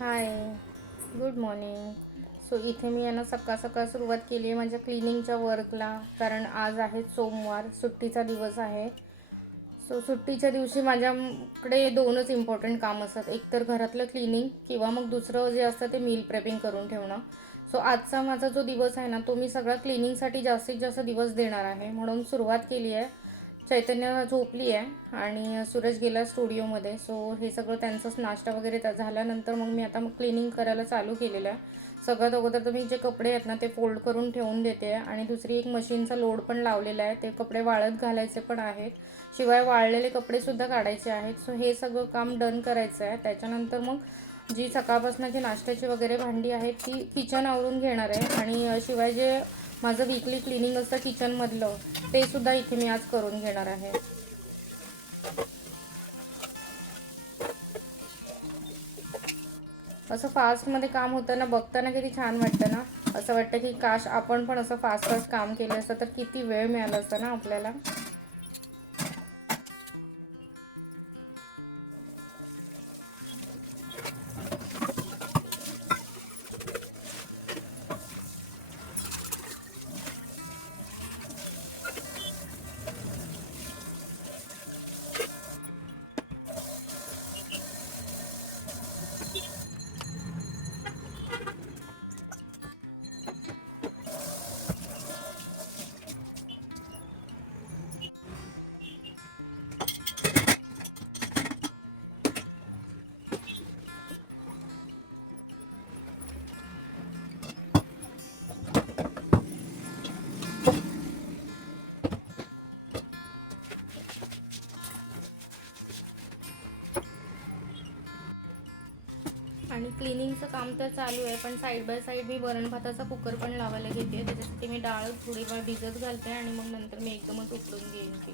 हाय, good morning. So इथे मी सकाळ सकाळ सुरुवात केली आहे माझ्या क्लिनिंगच्या वर्कला, कारण आज आहे सोमवार, सुट्टीचा दिवस आहे. सो सुट्टीच्या दिवशी माझ्याकडे दोनच इम्पॉर्टंट काम असतात, एक तर घरातलं क्लिनिंग किंवा मग दुसरं जे असतं ते मील प्रेपिंग करून ठेवणं. सो आजचा माझा जो दिवस आहे ना, तो मी सगळा क्लिनिंगसाठी जास्तीत जास्त दिवस देणार आहे, म्हणून सुरुवात केली आहे. चैतन्य झोपली आहे आणि सूरज गेला स्टुडिओमध्ये. सो हे सगळं त्यांचंच नाश्ता वगैरे झाल्यानंतर मग क्लिनिंग करायला चालू केलेलं आहे. सगळ्यात अगोदर तर मी जे कपडे आहेत ना ते फोल्ड करून ठेवून देते आणि दुसरी एक मशीनचा लोड पण लावलेला आहे, ते कपडे वाळत घालायचे पण आहेत, शिवाय वाळलेले कपडेसुद्धा काढायचे आहेत. सो हे सगळं काम डन करायचं आहे. त्याच्यानंतर मग जी सकाळपासूनची नाश्त्याची वगैरे भांडी आहेत ती किचन आवरून घेणार आहे आणि शिवाय जे माझं वीकली क्लिनिंग असतं किचनमधलं ते सुद्धा इथे मी आज करून घेणार आहे. असं फास्टमध्ये काम होतं ना, बघताना किती छान वाटतं ना. असं वाटतं की काश आपण पण असं फास्ट फास्ट काम केलं असतं तर किती वेळ मिळाला असता ना आपल्याला. आणि क्लिनिंगचं काम तर चालू आहे, पण साईड बाय साईड मी वरण भाताचा कुकर पण लावायला घेते. त्याच्यासाठी मी डाळ थोडी वेळ भिजत घालते आणि मग नंतर मी एकदमच उकडून घेईन ती.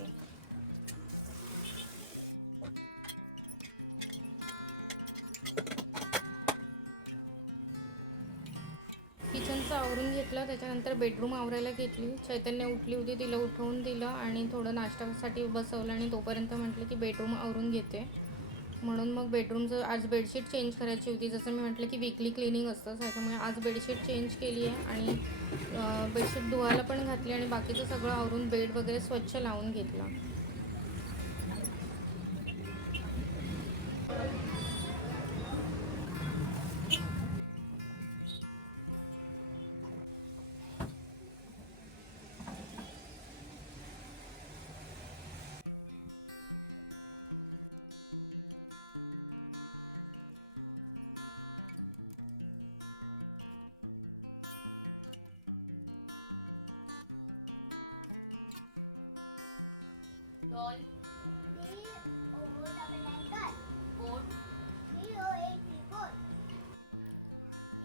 किचनचं आवरून घेतलं, त्याच्यानंतर बेडरूम आवरायला घेतली. चैतन्य उठली होती, तिला उठवून दिलं आणि थोडं नाश्त्यासाठी बसवलं आणि तोपर्यंत म्हटलं की बेडरूम आवरून घेते. म्हणून मग बेडरूमचं आज बेडशीट चेंज करायची होती. जसं मी म्हटलं की वीकली क्लिनिंग असतं, त्याच्यामुळे आज बेडशीट चेंज केली आहे आणि बेडशीट धुवायला पण घातली आणि बाकीचं सगळं आवरून बेड वगैरे स्वच्छ लावून घेतला.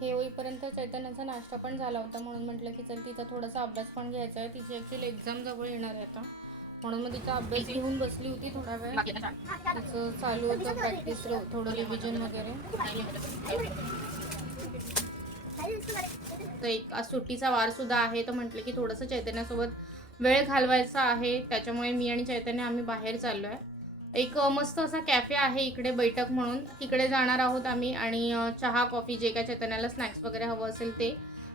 हे होईपर्यंत चैतन्याचा नाश्ता पण झाला होता, म्हणून म्हटलं की चल तिचा थोडासा अभ्यास पण घ्यायचा आहे. तिची ॲक्च्युली एक्झाम जवळ येणार आहे आता, म्हणून मग तिचा अभ्यास घेऊन बसली होती थोडा वेळ. तिचं चालू होतं प्रॅक्टिस, थोडं रिव्हिजन वगैरे. तर एक आज सुट्टीचा वार सुद्धा आहे, तर म्हटलं की थोडंसं चैतन्यासोबत वेळ घालवायचा आहे. त्याच्यामुळे मी आणि चैतन्य आम्ही बाहेर चाललो आहे. एक मस्त असा कॅफे आहे इकडे, बैठक म्हणून, तिकडे जाणार आहोत आम्ही आणि चहा कॉफी जे काय चैतन्याला स्नॅक्स वगैरे हवं असेल ते.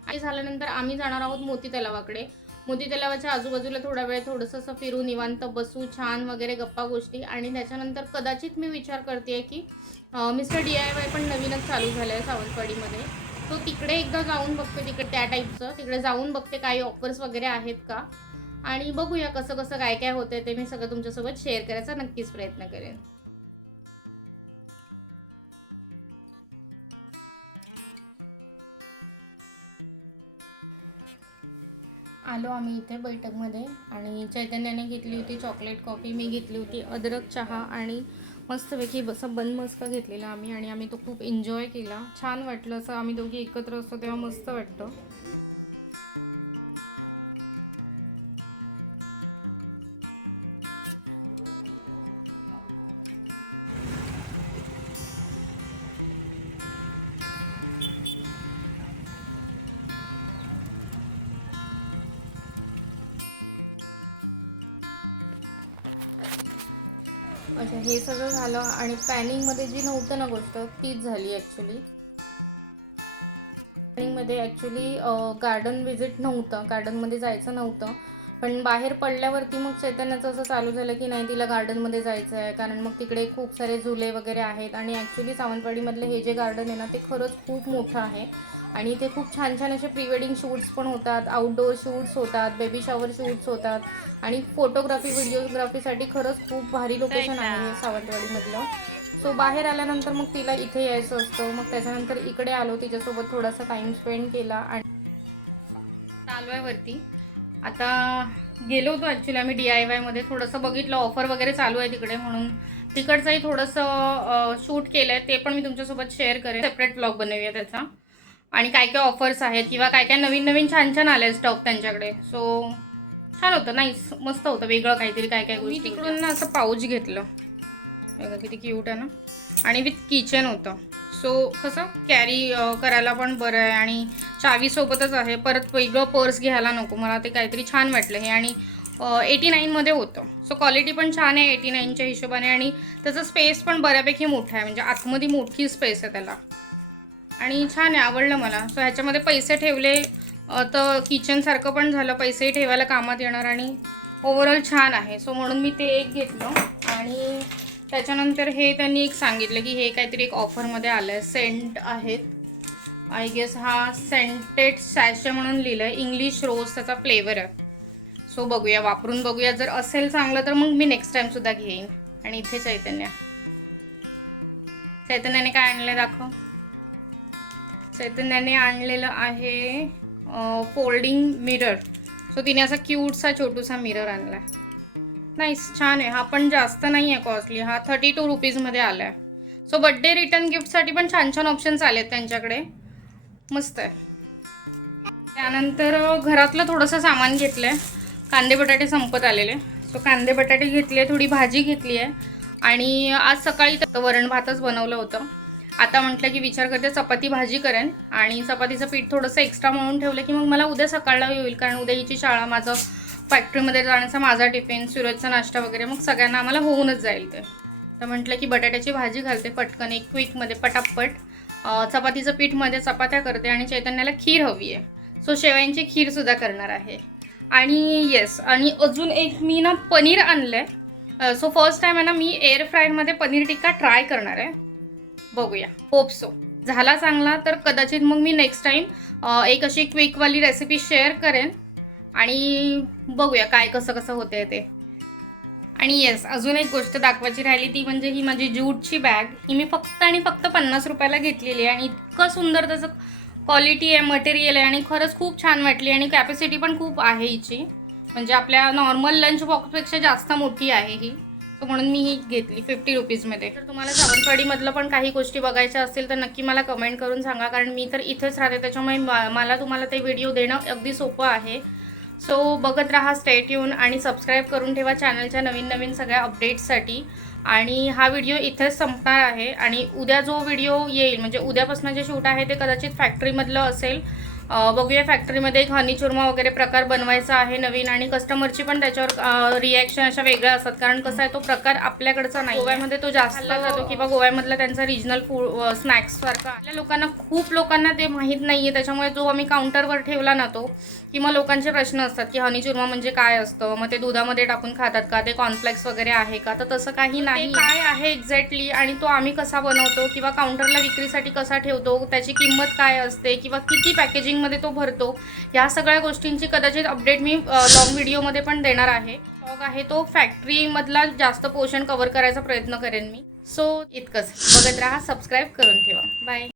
आणि झाल्यानंतर आम्ही जाणार आहोत मोती तलावाकडे. मोती तलावाच्या आजूबाजूला थोडा वेळ थोडंसं असं फिरू, निवांत बसू, छान वगैरे गप्पा गोष्टी. आणि त्याच्यानंतर कदाचित मी विचार करते की मिस्टर DIY पण नवीनच चालू झालं आहे सावंतवाडीमध्ये, तो तिकडे एकदा जाऊन बघते, तिकडे त्या टाईपचं तिकडे जाऊन बघते काही ऑफर्स वगैरे आहेत का, आणि बघूया कसं कसं काय काय होतंय. ते मी सगळं तुमच्यासोबत शेअर करायचा नक्कीच प्रयत्न करेन. आलो आम्ही इथे बैठकमध्ये आणि चैतन्याने घेतली होती चॉकलेट कॉफी, मी घेतली होती अद्रक चहा आणि मस्तपैकी असं बन मस्का घेतलेला आम्ही, आणि तो खूप एन्जॉय केला. छान वाटलं, असं आम्ही दोघी एकत्र असतो तेव्हा मस्त वाटतं. अच्छा, हे सगळं झालं आणि पॅनिंगमध्ये जी नव्हतं ना गोष्ट तीच झाली ॲक्च्युली. मध्ये ॲक्च्युली गार्डन व्हिजिट नव्हतं, गार्डनमध्ये जायचं नव्हतं. पण बाहेर पडल्यावरती मग चैतन्याचं असं चालू झालं की नाही तिला गार्डनमध्ये जायचं आहे, कारण मग तिकडे खूप सारे झुले वगैरे आहेत. आणि ॲक्च्युली सावंतवाडीमधलं हे जे गार्डन आहे ना ते खरंच खूप मोठं आहे. आणि इथे खूप छान छान असे प्री वेडिंग शूट्स पण होतात, आउटडोअर शूट्स होतात, बेबी शॉवर शूट्स होतात. आणि फोटोग्राफी व्हिडिओग्राफीसाठी खरंच खूप भारी लोकेशन आहे हे सावंतवाडीमधलं. सो बाहेर आल्यानंतर मग तिला इथे यायचं असतं. मग त्याच्यानंतर इकडे आलो, तिच्यासोबत थोडासा टाईम स्पेंड केला आणि चालू आहे वरती. आता गेलो होतो ॲक्च्युली आम्ही DIYमध्ये, थोडंसं बघितलं ऑफर वगैरे चालू आहे तिकडे, म्हणून तिकडचंही थोडंसं शूट केलं आहे. ते पण मी तुमच्यासोबत शेअर करेन, सेपरेट ब्लॉग बनवूया त्याचा. आणि काय काय ऑफर्स आहेत किंवा काय काय नवीन नवीन छान छान आलं आहे स्टॉक त्यांच्याकडे. सो छान होतं, नाईस, मस्त होतं, वेगळं काहीतरी काय काय गोष्टी. मी तिकडून ना असं पाऊच घेतलं, बघा किती क्यूट आहे ना, आणि विथ किचन होतं. सो कसं कॅरी करायला पण बरं आहे आणि चावीसोबतच आहे. परत वेगळं पर्स घ्यायला नको, मला ते काहीतरी छान वाटलं हे. आणि 89मध्ये होतं. सो क्वालिटी पण छान आहे 89च्या हिशोबाने. आणि त्याचं स्पेस पण बऱ्यापैकी मोठा आहे, म्हणजे आतमध्ये मोठी स्पेस आहे त्याला. आणि छान आहे, आवडलं मला. सो ह्याच्यामध्ये पैसे ठेवले तर किचनसारखं पण झालं, पैसेही ठेवायला कामात येणार आणि ओव्हरऑल छान आहे. सो म्हणून मी ते एक घेतलं. आणि त्याच्यानंतर हे त्यांनी एक सांगितलं की हे काहीतरी एक ऑफरमध्ये आलं आहे, सेंट आहेत आय गेस. हा सेंटेड सॅशे म्हणून लिहिलं आहे, इंग्लिश रोज त्याचा फ्लेवर आहे. सो बघूया, वापरून बघूया, जर असेल चांगलं तर मग मी नेक्स्ट टाईमसुद्धा घेईन. आणि इथे चैतन्याने काय आणलं दाखव. चैतन्याने आणलेलं आहे फोल्डिंग मिरर. सो तिने असा क्यूटसा छोटूसा मिरर आणला आहे. नाईस, छान आहे. हा पण जास्त नाही आहे कॉस्टली, हा 32 रुपीजमध्ये आला आहे. सो बड्डे रिटर्न गिफ्टसाठी पण छान छान ऑप्शन्स आले आहेत त्यांच्याकडे, मस्त आहे. त्यानंतर घरातलं थोडंसं सामान घेतलं आहे. कांदे बटाटे संपत आलेले, सो कांदे बटाटे घेतले, थोडी भाजी घेतली आहे. आणि आज सकाळी तर वरण भातच बनवलं होतं. आता म्हटलं की विचार करते चपाती भाजी करेन. आणि चपातीचं पीठ थोडंसं एक्स्ट्रा म्हणून ठेवलं की मग मला उद्या सकाळला होईल, कारण उद्या हिची शाळा, माझं फॅक्टरीमध्ये जाण्याचा माझा टिफिन, सूरजचा नाश्ता वगैरे, मग सगळ्यांना आम्हाला होऊनच जाईल ते. तर म्हटलं की बटाट्याची भाजी घालते पटकन, एक क्विकमध्ये पटापट. चपातीचं पीठमध्ये चपात्या करते. आणि चैतन्याला खीर हवी आहे, सो शेवयांची खीरसुद्धा करणार आहे. आणि येस, आणि अजून एक मी ना पनीर आणलं आहे. सो फर्स्ट टाईम आहे ना मी एअर फ्रायरमध्ये पनीर टिक्का ट्राय करणार आहे. बघूया, होप सो झाला चांगला तर कदाचित मग मी नेक्स्ट टाईम एक अशी क्विकवाली रेसिपी शेअर करेन. आणि बघूया काय कसं कसं होते ते. आणि येस, अजून एक गोष्ट दाखवायची राहिली, ती म्हणजे ही माझी ज्यूटची बॅग. ही मी फक्त आणि फक्त 50 रुपयाला घेतलेली आहे. आणि इतकं सुंदर त्याचं क्वालिटी आहे, मटेरियल आहे, आणि खरंच खूप छान वाटली. आणि कॅपॅसिटी पण खूप आहे हिची, म्हणजे आपल्या नॉर्मल लंच बॉक्सपेक्षा जास्त मोठी आहे ही. सो म्हणून मी ही घेतली 50 रुपीजमध्ये. तर तुम्हाला सावंतवाडीमधलं पण काही गोष्टी बघायच्या असतील तर नक्की मला कमेंट करून सांगा, कारण मी तर इथेच राहते, त्याच्यामुळे मला तुम्हाला ते व्हिडिओ देणं अगदी सोपं आहे. सो बघत राहा, स्टे ट्यून, आणि सबस्क्राईब करून ठेवा चॅनलच्या नवीन नवीन सगळ्या अपडेट्ससाठी. आणि हा व्हिडिओ इथेच संपणार आहे. आणि उद्या जो व्हिडिओ येईल, म्हणजे उद्यापासून जे शूट आहे ते कदाचित फॅक्टरीमधलं असेल. बघूया, फॅक्टरीमध्ये एक हनी चुरमा वगैरे प्रकार बनवायचा आहे नवीन. आणि कस्टमरची पण त्याच्यावर रिॲक्शन अशा वेगळ्या असतात, कारण कसं आहे तो प्रकार आपल्याकडचा नाही, गोव्यामध्ये तो जास्त जातो, किंवा गोव्यामधला त्यांचा रिजनल फूड स्नॅक्ससारखा. आपल्या लोकांना, खूप लोकांना ते माहीत नाही आहे. त्याच्यामुळे जो आम्ही काउंटरवर ठेवला ना तो, की मग लोकांचे प्रश्न असतात की हनी चुरमा म्हणजे काय असतं, मग ते दुधामध्ये टाकून खातात का, ते कॉर्नफ्लेक्स वगैरे आहे का. तर तसं काही नाही, काय आहे एक्झॅक्टली, आणि तो आम्ही कसा बनवतो, किंवा काउंटरला विक्रीसाठी कसा ठेवतो, त्याची किंमत काय असते, किंवा किती पॅकेजिंगमध्ये तो भरतो, ह्या सगळ्या गोष्टींची कदाचित अपडेट मी लॉंग व्हिडिओमध्ये पण देणार आहे. ब्लॉग आहे तो फॅक्टरीमधला जास्त पोर्शन कव्हर करायचा प्रयत्न करेन मी. सो इतकंच, बघत राहा, सबस्क्राईब करून ठेवा. बाय.